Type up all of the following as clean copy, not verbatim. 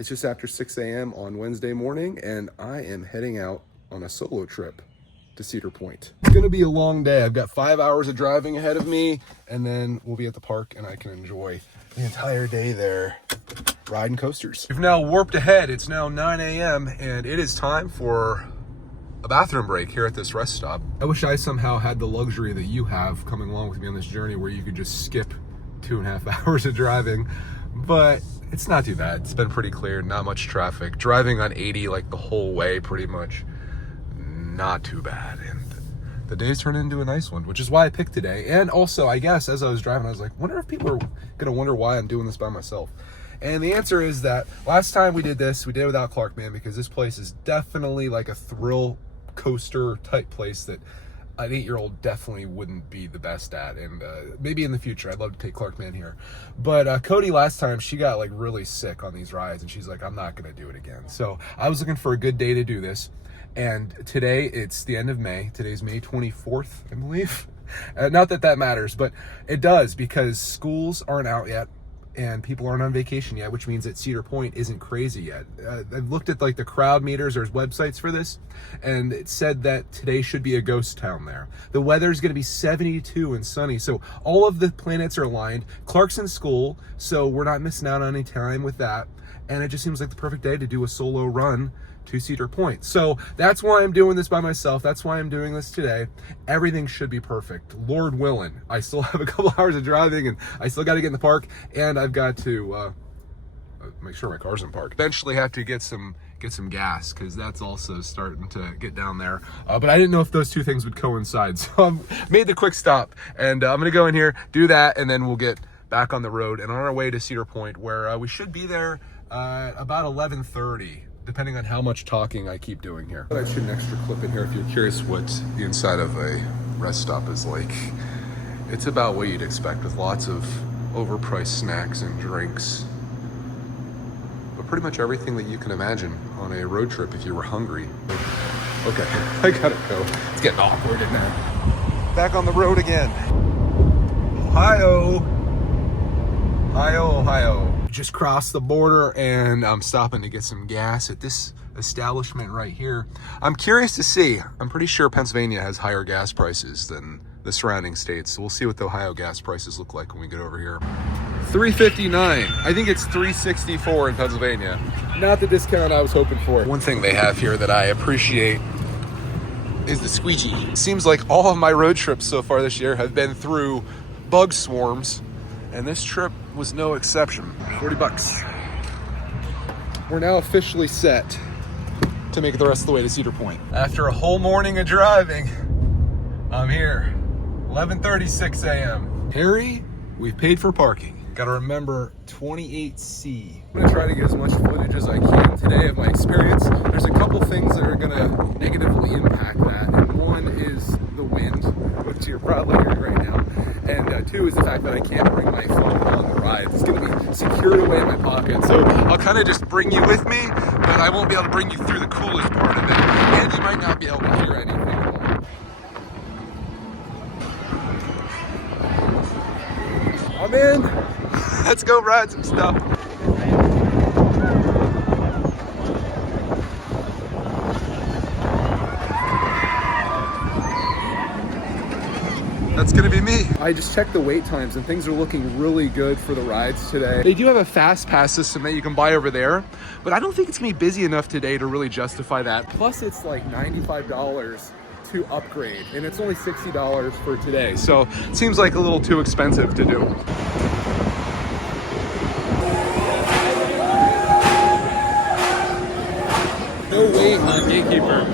It's just after 6 a.m. on Wednesday morning, and I am heading out on a solo trip to Cedar Point. It's gonna be a long day. I've got 5 hours of driving ahead of me, and then we'll be at the park and I can enjoy the entire day there riding coasters. We've now warped ahead. It's now 9 a.m. and it is time for a bathroom break here at this rest stop. I wish I somehow had the luxury that you have coming along with me on this journey where you could just skip 2.5 hours of driving, but it's not too bad. It's been pretty clear, not much traffic. Driving on 80 like the whole way pretty much, not too bad. And the day's turned into a nice one, which is why I picked today. And also, I guess as I was driving, I was like, wonder if people are gonna wonder why I'm doing this by myself. And the answer is that last time we did this, we did it without Clark Man, because this place is definitely like a thrill coaster type place that an 8-year-old definitely wouldn't be the best at. And maybe in the future, I'd love to take Clark Man here. But Cody, last time, she got like really sick on these rides, and she's like, I'm not gonna do it again. So I was looking for a good day to do this. And today, it's the end of May. Today's May 24th, I believe. Not that that matters, but it does, because schools aren't out yet and people aren't on vacation yet, which means that Cedar Point isn't crazy yet. I've looked at like the crowd meters, there's websites for this, and it said that today should be a ghost town there. The weather's gonna be 72 and sunny, so all of the planets are aligned. Clark's in school, so we're not missing out on any time with that, and it just seems like the perfect day to do a solo run to Cedar Point. So that's why I'm doing this by myself. That's why I'm doing this today. Everything should be perfect, Lord willing. I still have a couple hours of driving, and I still got to get in the park, and I've got to make sure my car's in park. Eventually have to get some gas, because that's also starting to get down there. But I didn't know if those two things would coincide, so I made the quick stop, and I'm gonna go in here, do that, and then we'll get back on the road and on our way to Cedar Point, where we should be there about 11:30. Depending on how much talking I keep doing here. I shoot an extra clip in here if you're curious what the inside of a rest stop is like. It's about what you'd expect, with lots of overpriced snacks and drinks. But pretty much everything that you can imagine on a road trip if you were hungry. Okay, I gotta go. It's getting awkward in there. Back on the road again. Ohio. Ohio. Just crossed the border, and I'm stopping to get some gas at this establishment right here. I'm curious to see. I'm pretty sure Pennsylvania has higher gas prices than the surrounding states. So we'll see what the Ohio gas prices look like when we get over here. $3.59. I think it's $3.64 in Pennsylvania. Not the discount I was hoping for. One thing they have here that I appreciate is the squeegee. It seems like all of my road trips so far this year have been through bug swarms, and this trip was no exception. 40 bucks. We're now officially set to make it the rest of the way to Cedar Point. After a whole morning of driving, I'm here. 11:36 a.m. Harry, we've paid for parking. Gotta remember 28C. I'm gonna try to get as much footage as I can today of my experience. There's a couple things that are gonna negatively impact that, and one is the wind, which you're probably hearing right now. And two is the fact that I can't bring my phone on the ride. It's gonna be secured away in my pocket. So I'll kind of just bring you with me, but I won't be able to bring you through the coolest part of it. And you might not be able to hear anything at all. I'm in. Let's go ride some stuff. That's gonna be me. I just checked the wait times, and things are looking really good for the rides today. They do have a fast pass system that you can buy over there, but I don't think it's gonna be busy enough today to really justify that. Plus it's like $95 to upgrade, and it's only $60 for today. So it seems like a little too expensive to do. No wait on gatekeeper.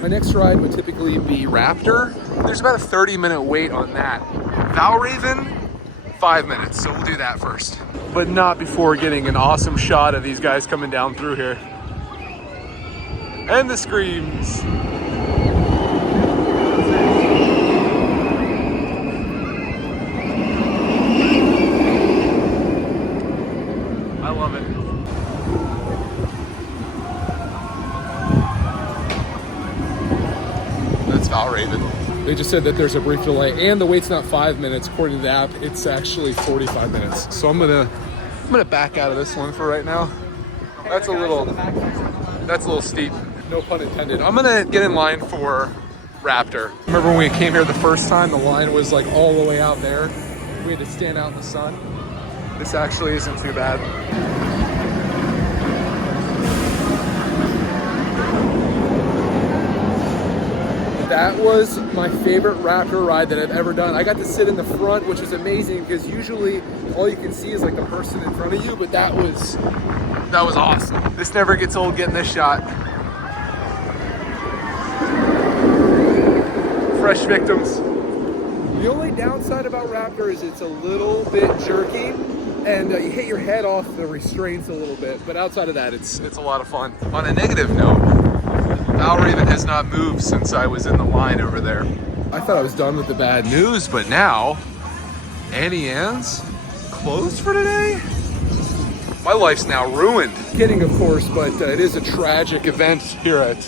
My next ride would typically be Raptor. There's about a 30-minute wait on that. Valraven, 5 minutes, so we'll do that first. But not before getting an awesome shot of these guys coming down through here. And the screams. I love it. That's Valraven. They just said that there's a brief delay, and the wait's not 5 minutes. According to the app, it's actually 45 minutes. So I'm gonna back out of this one for right now. That's a little steep. No pun intended. I'm gonna get in line for Raptor. Remember when we came here the first time, the line was like all the way out there. We had to stand out in the sun. This actually isn't too bad. That was my favorite Raptor ride that I've ever done. I got to sit in the front, which was amazing because usually all you can see is like the person in front of you, but that was awesome. This never gets old getting this shot. Fresh victims. The only downside about Raptor is it's a little bit jerky and you hit your head off the restraints a little bit, but outside of that, it's a lot of fun. On a negative note, Valraven has not moved since I was in the line over there. I thought I was done with the bad news, but now, Annie Ann's closed for today? My life's now ruined. Kidding, of course, but it is a tragic event here at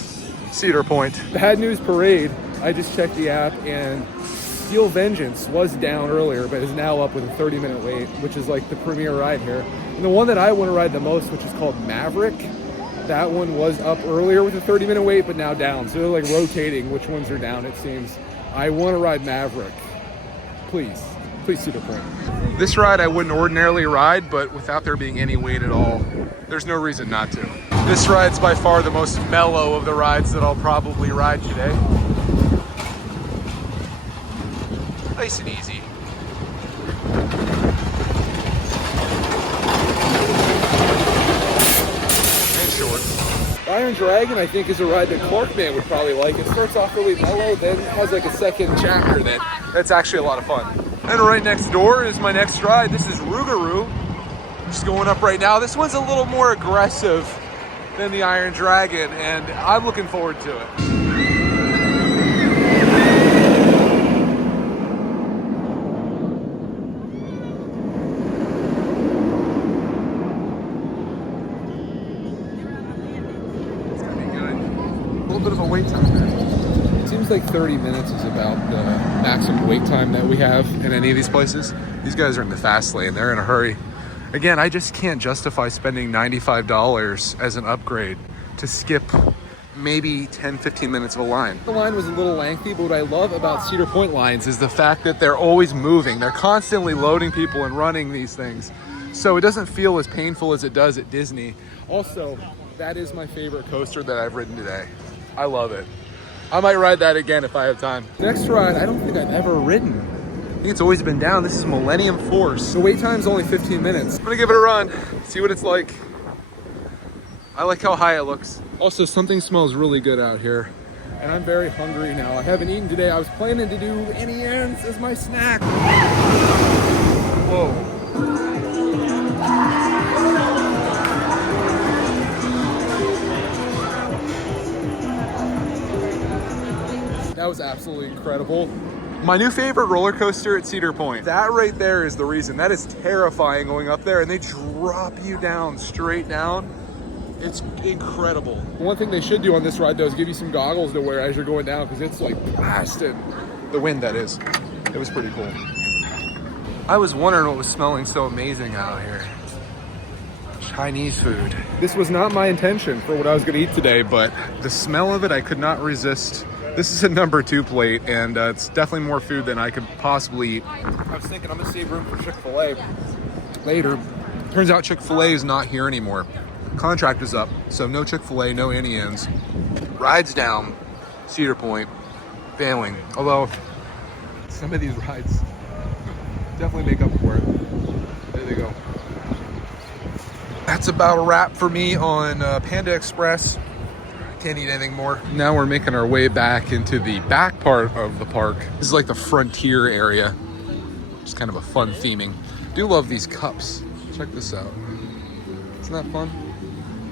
Cedar Point. Bad News Parade, I just checked the app, and Steel Vengeance was down earlier, but is now up with a 30-minute wait, which is like the premier ride here. And the one that I want to ride the most, which is called Maverick, that one was up earlier with a 30-minute wait, but now down. So they're like rotating which ones are down, it seems. I want to ride Maverick. Please Cedar Point. This ride I wouldn't ordinarily ride, but without there being any wait at all, there's no reason not to. This ride's by far the most mellow of the rides that I'll probably ride today. Nice and easy. Iron Dragon, I think, is a ride that Clarkman would probably like. It starts off really mellow, then has like a second chapter that's actually a lot of fun. And right next door is my next ride. This is Rougarou. Just going up right now. This one's a little more aggressive than the Iron Dragon, and I'm looking forward to it. Bit of a wait time there. Seems like 30 minutes is about the maximum wait time that we have in any of these places. These guys are in the fast lane. They're in a hurry. Again, I just can't justify spending $95 as an upgrade to skip maybe 10-15 minutes of a line. The line was a little lengthy, but what I love about Cedar Point lines is the fact that they're always moving. They're constantly loading people and running these things. So it doesn't feel as painful as it does at Disney. Also, that is my favorite coaster that I've ridden today. I love it. I might ride that again if I have time. Next ride, I don't think I've ever ridden. I think it's always been down. This is Millennium Force. The wait time's only 15 minutes. I'm gonna give it a run, see what it's like. I like how high it looks. Also, something smells really good out here, and I'm very hungry now. I haven't eaten today. I was planning to do Annie Ann's as my snack. Whoa. That was absolutely incredible. My new favorite roller coaster at Cedar Point. That right there is the reason. That is terrifying going up there, and they drop you down, straight down. It's incredible. One thing they should do on this ride though is give you some goggles to wear as you're going down, because it's like blasted. The wind, that is. It was pretty cool. I was wondering what was smelling so amazing out here. Chinese food. This was not my intention for what I was gonna eat today, but the smell of it, I could not resist. This is a number 2 plate, and it's definitely more food than I could possibly eat. I was thinking I'm gonna save room for Chick-fil-A later. Turns out Chick-fil-A is not here anymore. Contract is up, so no Chick-fil-A, no Annie Ann's. Rides down, Cedar Point, failing. Although, some of these rides definitely make up for it. There they go. That's about a wrap for me on Panda Express. Can't eat anything more. Now we're making our way back into the back part of the park. This is like the frontier area. Just kind of a fun theming. Do love these cups. Check this out. Isn't that fun?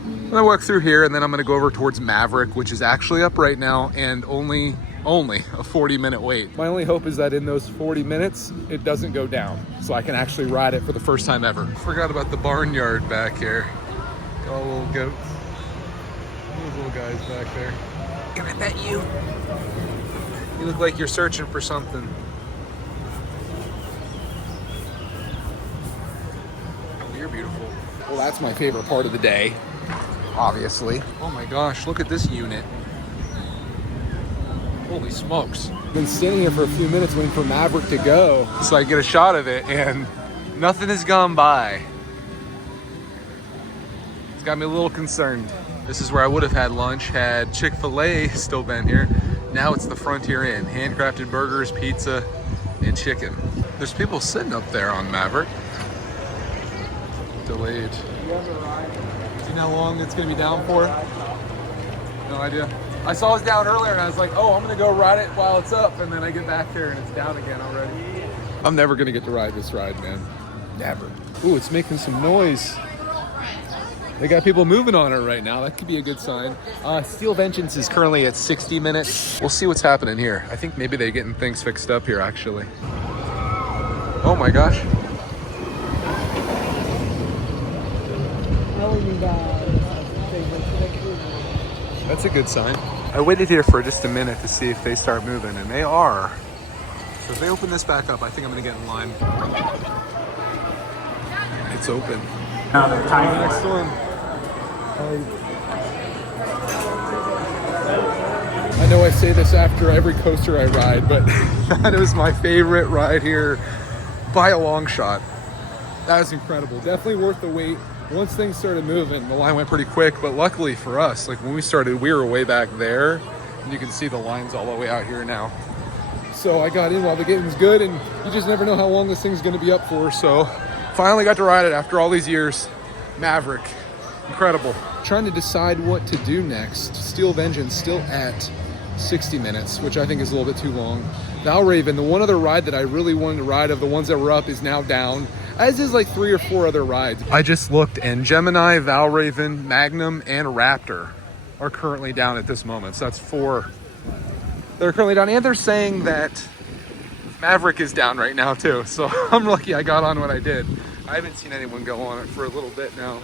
I'm gonna walk through here, and then I'm gonna go over towards Maverick, which is actually up right now, and only a 40-minute wait. My only hope is that in those 40 minutes, it doesn't go down, so I can actually ride it for the first time ever. Forgot about the barnyard back here. Got all the little goats. Those little guys back there. Can I pet you? You look like you're searching for something. You're beautiful. Well, that's my favorite part of the day, obviously. Oh my gosh, look at this unit. Holy smokes. Been sitting here for a few minutes waiting for Maverick to go so I get a shot of it, and nothing has gone by. It's got me a little concerned. This is where I would have had lunch had Chick-fil-A still been here. Now it's the Frontier Inn. Handcrafted burgers, pizza, and chicken. There's people sitting up there on Maverick. Delayed. Do you know how long it's gonna be down for? No idea. I saw it was down earlier and I was like, oh, I'm gonna go ride it while it's up, and then I get back here and it's down again already. I'm never gonna get to ride this ride, man. Never. Ooh, it's making some noise. They got people moving on it right now. That could be a good sign. Steel Vengeance is currently at 60 minutes. We'll see what's happening here. I think maybe they're getting things fixed up here, actually. Oh my gosh. That's a good sign. I waited here for just a minute to see if they start moving, and they are. So if they open this back up, I think I'm gonna get in line. It's open. Now the time Next one. I know I say this after every coaster I ride, but that is my favorite ride here by a long shot. That was incredible. Definitely worth the wait. Once things started moving, the line went pretty quick, but luckily for us, like when we started, we were way back there, and you can see the lines all the way out here now. So I got in while the game was good, and you just never know how long this thing's gonna be up for, so finally got to ride it after all these years. Maverick, incredible. Trying to decide what to do next. Steel Vengeance still at 60 minutes, which I think is a little bit too long. Valraven, the one other ride that I really wanted to ride of the ones that were up, is now down, as is like 3 or 4 other rides. I just looked, and Gemini, Valraven, Magnum, and Raptor are currently down at this moment. So that's 4. They're currently down, and they're saying that Maverick is down right now too. So I'm lucky I got on when I did. I haven't seen anyone go on it for a little bit now.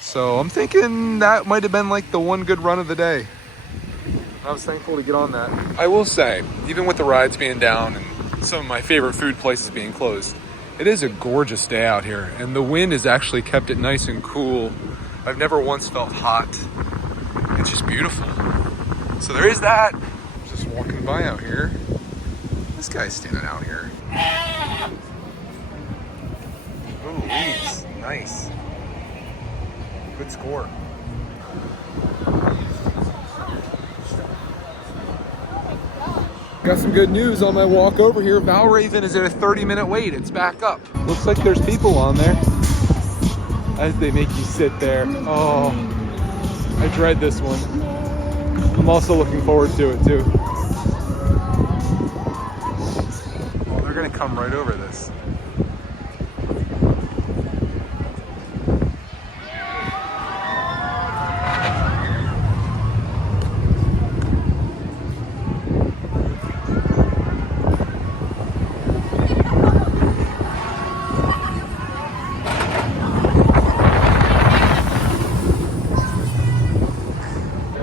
So I'm thinking that might have been like the one good run of the day. I was thankful to get on that. I will say, even with the rides being down and some of my favorite food places being closed, it is a gorgeous day out here, and the wind has actually kept it nice and cool. I've never once felt hot. It's just beautiful. So there is that. Just walking by out here. This guy's standing out here. Ooh, leaves. Nice. Good score. Got some good news on my walk over here. Valraven is at a 30-minute wait. It's back up. Looks like there's people on there. As they make you sit there. Oh, I dread this one. I'm also looking forward to it too. Oh, they're gonna come right over this.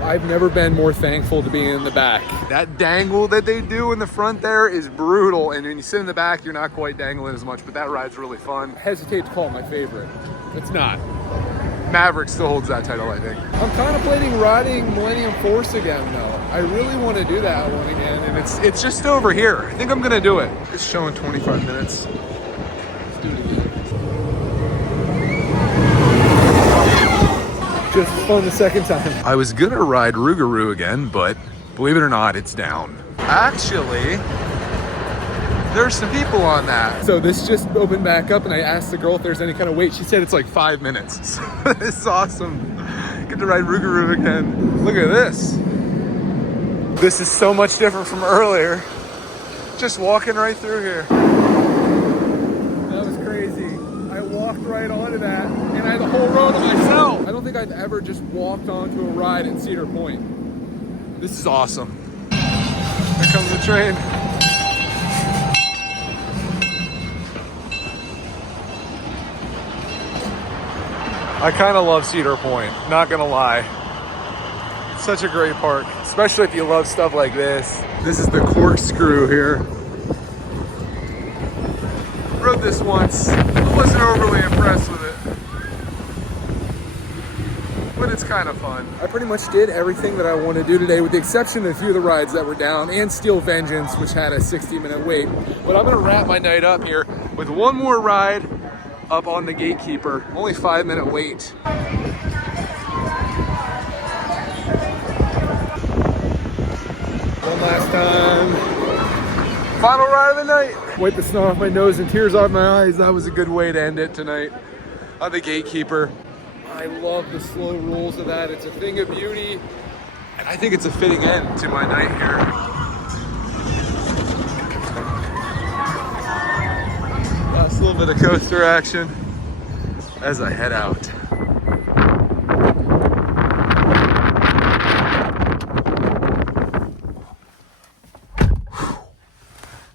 I've never been more thankful to be in the back. That dangle that they do in the front there is brutal, and when you sit in the back, you're not quite dangling as much, but that ride's really fun. I hesitate to call it my favorite. It's not. Maverick still holds that title, I think. I'm contemplating riding Millennium Force again, though. I really want to do that one again, and it's just over here. I think I'm gonna do it. It's showing 25 minutes. Let's do it again. Just as fun the second time. I was gonna ride Rougarou again, but believe it or not, it's down. Actually, there's some people on that. So this just opened back up, and I asked the girl if there's any kind of wait. She said it's like 5 minutes. So this is awesome. Get to ride Rougarou again. Look at this. This is so much different from earlier. Just walking right through here. That was crazy. I walked right onto that, and I had the whole road to myself. I don't think I've ever just walked onto a ride at Cedar Point. This is awesome. Here comes the train. I kind of love Cedar Point, not gonna lie. It's Such a great park, especially if you love stuff like this. This is the corkscrew here. Rode this once, I wasn't overly impressed with it, but it's kind of fun. I pretty much did everything that I want to do today, with the exception of a few of the rides that were down, and Steel Vengeance, which had a 60-minute wait. But I'm gonna wrap my night up here with one more ride up on the Gatekeeper. Only 5-minute wait. One last time. Final ride of the night. Wipe the snow off my nose and tears off my eyes. That was a good way to end it tonight on the Gatekeeper. I love the slow rolls of that. It's a thing of beauty. And I think it's a fitting end to my night here. Last little bit of coaster action as I head out.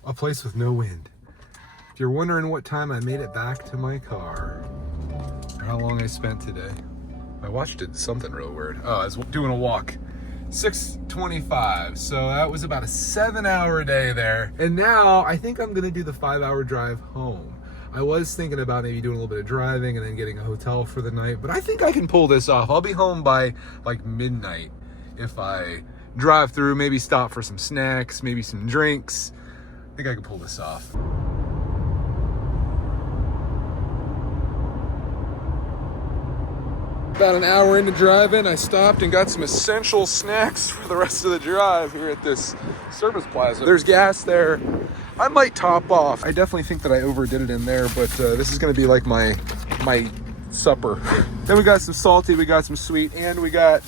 A place with no wind. If you're wondering what time I made it back to my car, or how long I spent today, my watch did something real weird. Oh, I was doing a walk. 6:25, so that was about a 7-hour day there. And now I think I'm gonna do the 5-hour drive home. I was thinking about maybe doing a little bit of driving and then getting a hotel for the night, but I think I can pull this off. I'll be home by like midnight if I drive through, maybe stop for some snacks, maybe some drinks. I think I can pull this off. About an hour into driving, I stopped and got some essential snacks for the rest of the drive here at this service plaza. There's gas there. I might top off. I definitely think that I overdid it in there, but this is gonna be like my supper. Then we got some salty, we got some sweet, and we got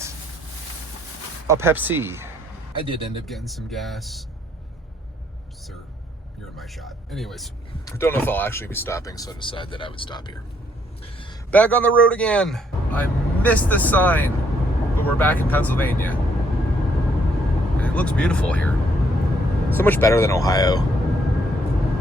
a Pepsi. I did end up getting some gas. Sir, you're in my shot. Anyways, I don't know if I'll actually be stopping, so I decided that I would stop here. Back on the road again. I missed the sign, but we're back in Pennsylvania. And it looks beautiful here. So much better than Ohio.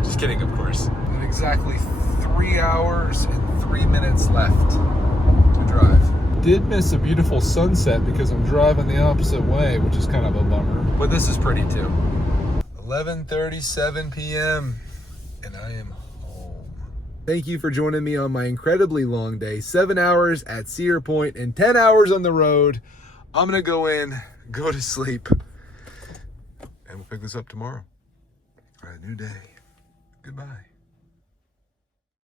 Just kidding, of course. And exactly 3 hours and 3 minutes left to drive. Did miss a beautiful sunset because I'm driving the opposite way, which is kind of a bummer. But this is pretty too. 11:37 p.m. and I am home. Thank you for joining me on my incredibly long day. 7 hours at Cedar Point and 10 hours on the road. I'm gonna go in, go to sleep, and we'll pick this up tomorrow. All right, new day. Goodbye.